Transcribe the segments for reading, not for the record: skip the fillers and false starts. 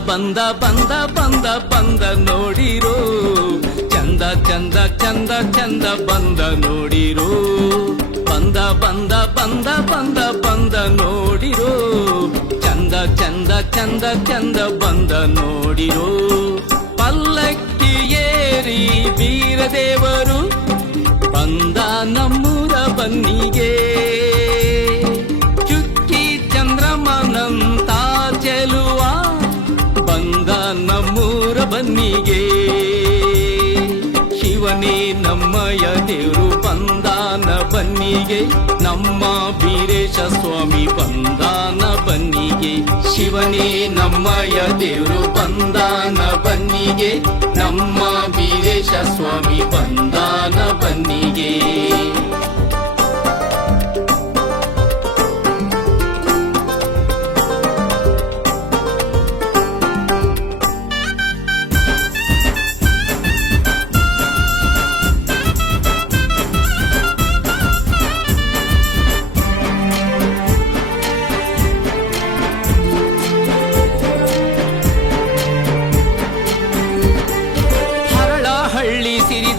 ಬಂದ ಬಂದ ಬಂದ ಬಂದ ನೋಡಿರೋ ಚಂದ ಚಂದ ಚಂದ ಚಂದ ಬಂದ ನೋಡಿರೋ ಬಂದ ಬಂದ ಬಂದ ಬಂದ ಬಂದ ನೋಡಿರೋ ಚಂದ ಚಂದ ಚಂದ ಚಂದ ಬಂದ ನೋಡಿರೋ ಪಲ್ಲಕ್ಕಿ ಏರಿ ವೀರದೇವರು ಬಂದ ನಮ್ಮೂರ ಬನ್ನಿಗೆ ಚುಕ್ಕಿ ಚಂದ್ರಮನಂತ ಚೆಲುವ ಬಂದ ನಮ್ಮೂರ ಬನ್ನಿಗೆ ಶಿವನೇ ನಮ್ಮಯ ದೇವರು ಬಂದಾನ ಬನ್ನಿಗೆ ನಮ್ಮ ಬೀರೇಶ ಸ್ವಾಮಿ ಬಂದಾನ ಬನ್ನಿಗೆ ಶಿವನೇ ನಮ್ಮಯ ದೇವರು ಬಂದಾನ ಬನ್ನಿಗೆ ನಮ್ಮ ಬೀರೇಶ ಸ್ವಾಮಿ ಬಂದಾನ ಬನ್ನಿಗೆ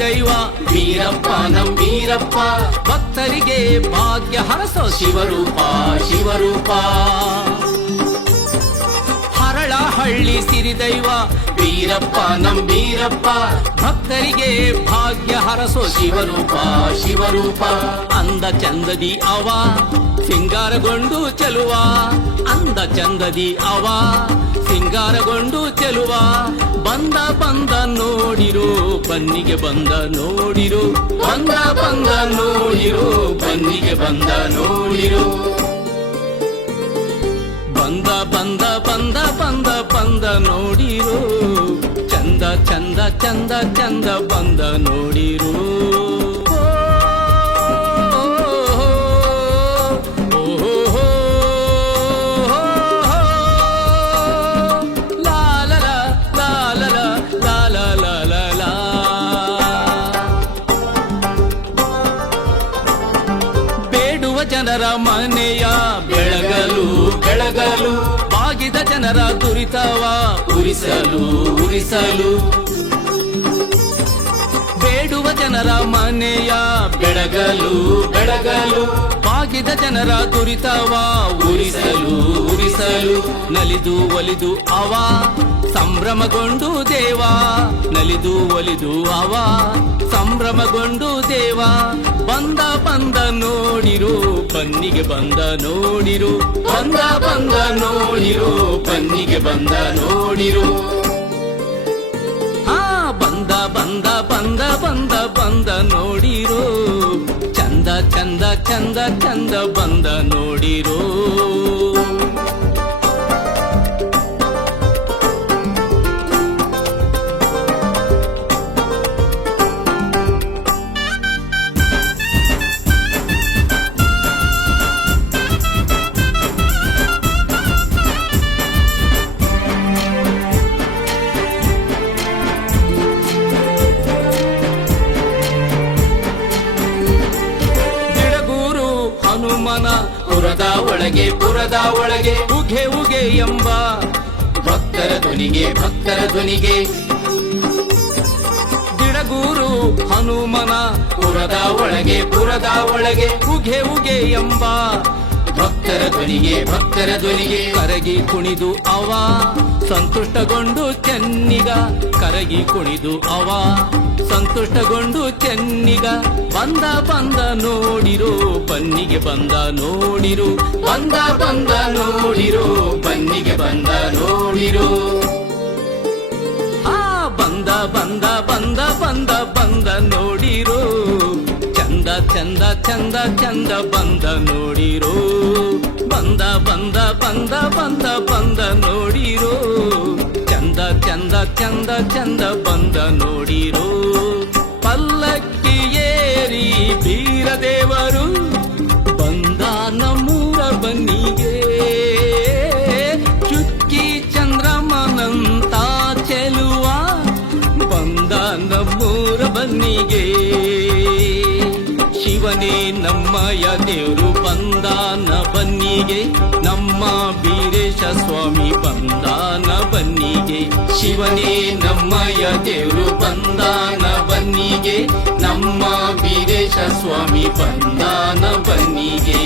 ದೈವ ವೀರಪ್ಪ ನಮ್ ವೀರಪ್ಪ ಭಕ್ತರಿಗೆ ಭಾಗ್ಯ ಹರಸೋ ಶಿವರೂಪ ಶಿವರೂಪ ಹರಳಹಳ್ಳಿ ಸಿರಿದೈವ ವೀರಪ್ಪ ನಮ್ ವೀರಪ್ಪ ಭಕ್ತರಿಗೆ ಭಾಗ್ಯ ಹರಸೋ ಶಿವರೂಪ ಶಿವರೂಪ ಅಂದ ಚಂದದಿ ಅವ ಸಿಂಗಾರಗೊಂಡು ಚೆಲುವ ಅಂದ ಚಂದದಿ ಅವ ಸಿಂಗಾರಗೊಂಡು ಚೆಲುವ ಬಂದ ಬಂದ ನೋಡಿರೋ ಬನ್ನಿಗೆ ಬಂದ ನೋಡಿರೋ ಬಂದ ಬಂದ ನೋಡಿರೋ ಬನ್ನಿಗೆ ಬಂದ ನೋಡಿರೋ ಬಂದ ಬಂದ ಬಂದ ಬಂದ ಬಂದ ನೋಡಿರೋ ಚಂದ ಚಂದ ಚಂದ ಚಂದ ಬಂದ ನೋಡಿರೋ ಜನರ ಮನೆಯ ಬೆಳಗಲು ಬೆಳಗಲು ಬಾಗಿದ ಜನರ ದುರಿತವ ಉರಿಸಲು ಉರಿಸಲು ಬೇಡುವ ಜನರ ಮನೆಯ ಬೆಳಗಲು ಬೆಳಗಲು ಬಾಗಿದ ಜನರ ದುರಿತವ ಉರಿಸಲು ಉರಿಸಲು ನಲಿದು ಒಲಿದು ಅವ ಸಂಭ್ರಮಗೊಂಡು ದೇವ ನಲಿದು ಒಲಿದು ಅವ ಸಂಭ್ರಮಗೊಂಡು ದೇವ ಬಂದ ಬಂದ ನೋಡಿರೋ ಬನ್ನಿಗೆ ಬಂದ ನೋಡಿರೋ ಬಂದ ಬಂದ ನೋಡಿರೋ ಬನ್ನಿಗೆ ಬಂದ ನೋಡಿರೋ ಬಂದ ಬಂದ ಬಂದ ಬಂದ ಬಂದ ನೋಡಿರೋ ಚಂದ ಚಂದ ಚಂದ ಚಂದ ಬಂದ ನೋಡಿರೋ ಹನುಮನ ಪುರದ ಒಳಗೆ ಉಗೆ ಉಗೆ ಎಂಬ ಭಕ್ತರ ಧ್ವನಿಗೆ ದಿಡಗೂರು ಹನುಮನ ಪುರದ ಒಳಗೆ ಉಗೆ ಉಗೆ ಎಂಬ ಭಕ್ತರ ಧ್ವನಿಗೆ ಕರಗಿ ಕುಣಿದು ಅವ ಸಂತುಷ್ಟಗೊಂಡು ಚೆನ್ನಿಗ ಕರಗಿ ಕುಣಿದು ಅವ ಸಂತುಷ್ಟಗೊಂಡು ಚೆನ್ನಿಗ ಬಂದ ಬಂದ ನೋಡಿರೋ ಬನ್ನಿಗೆ ಬಂದ ನೋಡಿರೋ ಬಂದ ಬಂದ ನೋಡಿರೋ ಬನ್ನಿಗೆ ಬಂದ ನೋಡಿರೋ ಬಂದ ಬಂದ ಬಂದ ಬಂದ ಬಂದ ನೋಡಿರೋ ಚಂದ ಚಂದ ಚಂದ ಚಂದ ಬಂದ ನೋಡಿರೋ ಬಂದ ಬಂದ ಬಂದ ಬಂದ ಬಂದ ನೋಡಿರೋ ಚಂದ ಚಂದ ಚಂದ ಚಂದ ಬಂದ ನೋಡಿರೋ ಪಲ್ಲಕ್ಕಿ ಏರಿ ಬೀರದೇವರು ಬಂದ ನಮ್ಮೂರ ಬನ್ನಿಗೆ ಚುಕ್ಕಿ ಚಂದ್ರಮನಂತ ಚೆಲುವ ಬಂದ ನಮ್ಮೂರ ಬನ್ನಿಗೆ ಶಿವನೇ ನಮ್ಮಯ ದೇವರು ಬಂದಾನ ಬನ್ನಿಗೆ ನಮ್ಮ ಬೀರೇಶ ಸ್ವಾಮಿ ಬಂದಾನ ಬನ್ನಿಗೆ ಶಿವನೇ ನಮ್ಮಯ ದೇವರು ಬಂದಾನ ಬನ್ನಿಗೆ ನಮ್ಮ ಬೀರೇಶ ಸ್ವಾಮಿ ಬಂದಾನ ಬನ್ನಿಗೆ